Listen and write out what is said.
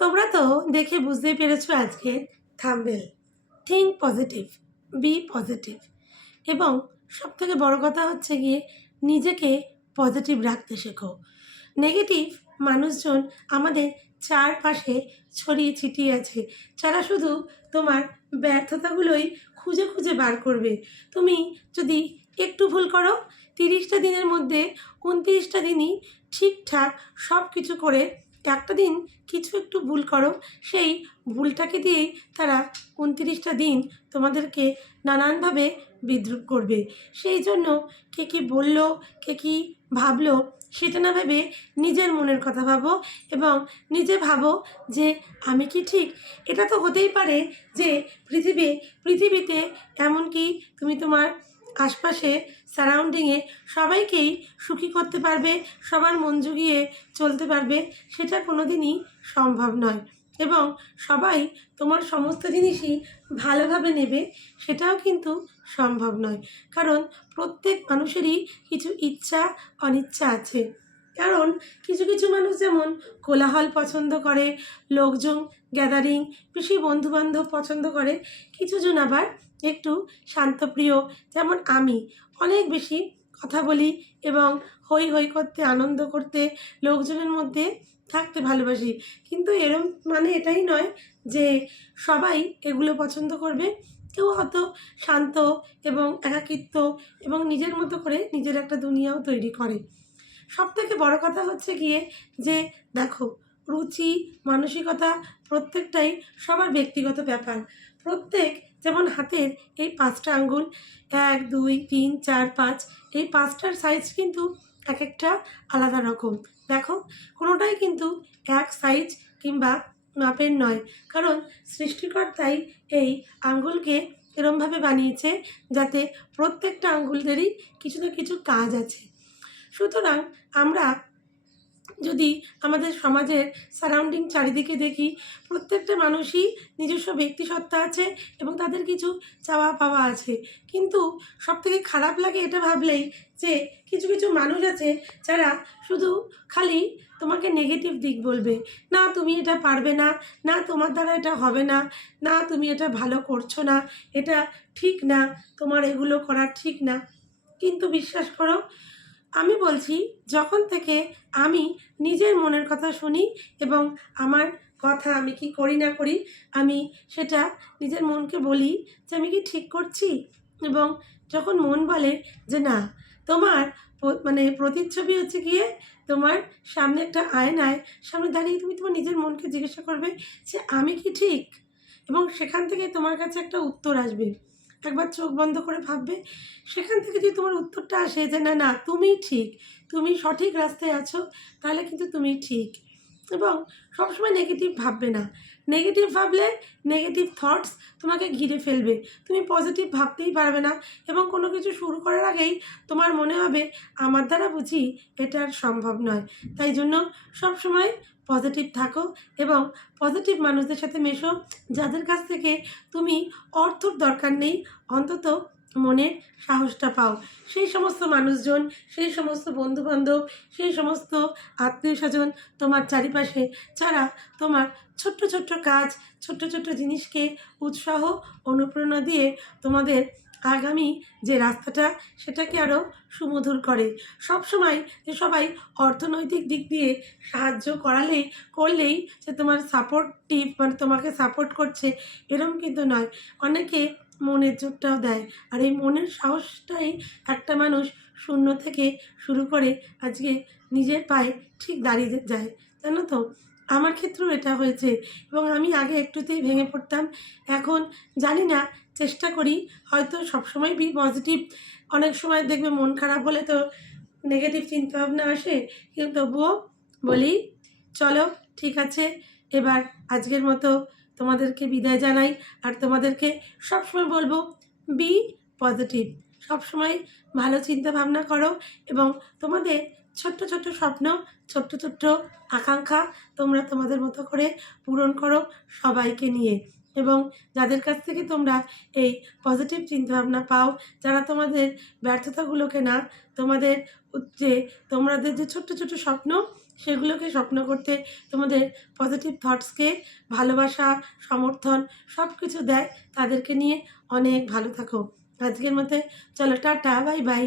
তোমরা তো দেখে বুঝতেই পেরেছ আজকে thumbnail. Think positive, be positive. এবং সব থেকে বড় কথা হচ্ছে গিয়ে নিজেকে পজিটিভ রাখতে শেখো। নেগেটিভ মানুষজন আমাদের চারপাশে ছড়িয়ে ছিটিয়ে আছে। যারা শুধু তোমার ব্যর্থতাগুলোই খুঁজে খুঁজে বার করবে। তুমি যদি একটু ভুল করো, তিরিশটা দিনের মধ্যে উনত্রিশটা দিনই ঠিকঠাক সব কিছু করে একটা দিন কিছু একটু ভুল করো, সেই ভুলটাকে দিয়েই তারা উনত্রিশটা দিন তোমাদেরকে নানানভাবে বিদ্রুপ করবে। সেই জন্য কে কী বলল, কে কী ভাবলো, সেটা না ভেবে নিজের মনের কথা ভাবো এবং নিজে ভাবো যে আমি কি ঠিক। এটা তো হতেই পারে যে পৃথিবী, পৃথিবীতে এমনকি তুমি তোমার আশপাশে সারাউন্ডিংয়ে সবাইকেই সুখী করতে পারবে, সবার মন জুগিয়ে চলতে পারবে, সেটা কোনো দিনই সম্ভব নয়। এবং সবাই তোমার সমস্ত জিনিসই ভালোভাবে নেবে, সেটাও কিন্তু সম্ভব নয়। কারণ প্রত্যেক মানুষেরই কিছু ইচ্ছা, অনিচ্ছা আছে। কারণ কিছু কিছু মানুষ যেমন কোলাহল পছন্দ করে, লোকজন গ্যাদারিং বেশি বন্ধুবান্ধব পছন্দ করে কিছুজন আবার একটু শান্তপ্রিয়, যেমন আমি। অনেক বেশি কথা বলি এবং হই হই করতে, আনন্দ করতে লোকজনের মধ্যে থাকতে ভালোবাসি। কিন্তু এরম মানে এটাই নয় যে সবাই এগুলো পছন্দ করবে। কেউ হয়তো শান্ত এবং একাকিত্ব এবং নিজের মতো করে নিজের একটা দুনিয়াও তৈরি করে। সব থেকে বড় কথা হচ্ছে গিয়ে যে, দেখো, রুচি, মানসিকতা প্রত্যেকটাই সবার ব্যক্তিগত ব্যাপার। প্রত্যেক যেমন হাতের এই পাঁচটা আঙ্গুল, এক, দুই, তিন, চার, পাঁচ, এই পাঁচটার সাইজ কিন্তু এক একটা আলাদা রকম। দেখো, কোনোটাই কিন্তু এক সাইজ কিংবা মাপের নয়। কারণ সৃষ্টিকর্তাই এই আঙ্গুলকে এরমভাবে বানিয়েছে যাতে প্রত্যেকটা আঙ্গুলদেরই কিছু না কিছু কাজ আছে। সুতরাং আমরা যদি আমাদের সমাজের সারাউন্ডিং চারিদিকে দেখি, প্রত্যেকটা মানুষই নিজস্ব ব্যক্তিসত্তা আছে এবং তাদের কিছু চাওয়া পাওয়া আছে। কিন্তু সবথেকে খারাপ লাগে এটা ভাবলেই যে কিছু কিছু মানুষ আছে যারা শুধু খালি তোমাকে নেগেটিভ দিক বলবে। না, তুমি এটা পারবে না না, তোমার দ্বারা এটা হবে না না, তুমি এটা ভালো করছ না, এটা ঠিক না, তোমার এগুলো করা ঠিক না। কিন্তু বিশ্বাস করো আমি বলছি, যখন থেকে আমি নিজের মনের কথা শুনি এবং আমার কথা আমি কি করি না করি, আমি সেটা নিজের মনকে বলি যে আমি কি ঠিক করছি? এবং যখন মন বলে যে না, তোমার মানে প্রতিচ্ছবি হচ্ছে গিয়ে তোমার সামনে একটা আয়নায়, সামনে দাঁড়িয়ে তুমি তোমার নিজের মনকে জিজ্ঞাসা করবে যে আমি কি ঠিক? এবং সেখান থেকে তোমার কাছে একটা উত্তর আসবে। একবার চোখ বন্ধ করে ভাববে, সেখান থেকে যদি তোমার উত্তরটা আসে যে না না, তুমি ঠিক, তুমি সঠিক রাস্তায় আছো, তাহলে কিন্তু তুমি ঠিক। এবং সবসময় নেগেটিভ ভাববে না। নেগেটিভ ভাবলে নেগেটিভ থটস তোমাকে ঘিরে ফেলবে। তুমি পজিটিভ ভাবতেই পারবে না এবং কোনো কিছু শুরু করার আগেই তোমার মনে হবে, আমার দ্বারা বুঝি এটা আর সম্ভব নয়। তাই জন্য সবসময় পজিটিভ থাকো এবং পজিটিভ মানুষদের সাথে মেশো। যাদের কাছ থেকে তুমি অর্থর দরকার নেই, অন্তত মনের সাহসটা পাও। সেই সমস্ত মানুষজন, সেই সমস্ত বন্ধুবান্ধব, সেই সমস্ত আত্মীয় স্বজন তোমার চারিপাশে, যারা তোমার ছোট্ট ছোট্ট কাজ, ছোট্ট ছোট্ট জিনিসকে উৎসাহ, অনুপ্রেরণা দিয়ে তোমাদের আগামী যে রাস্তাটা, সেটাকে আরও সুমধুর করে। সব সময় যে সবাই অর্থনৈতিক দিক দিয়ে সাহায্য করালেই, করলেই যে তোমার সাপোর্টিভ মানে তোমাকে সাপোর্ট করছে, এরম কিন্তু নয়। অনেকে মনের জোরটাও দেয়। আর এই মনের সাহসটাই একটা মানুষ শূন্য থেকে শুরু করে আজকে নিজের পায়ে ঠিক দাঁড়িয়ে যায়। জানো তো? আমার ক্ষেত্রেও এটা হয়েছে এবং আমি আগে একটুতেই ভেঙে পড়তাম। এখন জানি না, চেষ্টা করি। হয়তো সবসময় বি পজিটিভ অনেক সময় দেখবে মন খারাপ হলে তো নেগেটিভ চিন্তাভাবনা আসে। কিন্তু তবুও বলি, চলো, ঠিক আছে। এবার আজকের মতো তোমাদেরকে বিদায় জানাই আর তোমাদেরকে সবসময় বলব বি পজিটিভ সবসময় ভালো চিন্তা ভাবনা করো এবং তোমাদের ছোট্ট ছোট্ট স্বপ্ন, ছোট্ট ছোট্ট আকাঙ্ক্ষা তোমরা তোমাদের মতো করে পূরণ করো সবাইকে নিয়ে। এবং যাদের কাছ থেকে তোমরা এই পজিটিভ চিন্তাভাবনা পাও, যারা তোমাদের ব্যর্থতাগুলোকে না, তোমাদের যে তোমাদের যে ছোট্ট ছোট্ট স্বপ্ন সেগুলোকে স্বপ্ন করতে তোমাদের পজিটিভ থটসকে ভালোবাসা, সমর্থন সব কিছু দেয় তাদেরকে নিয়ে অনেক ভালো থাকো। আজকের মতে চলো, টাটা, বাই বাই।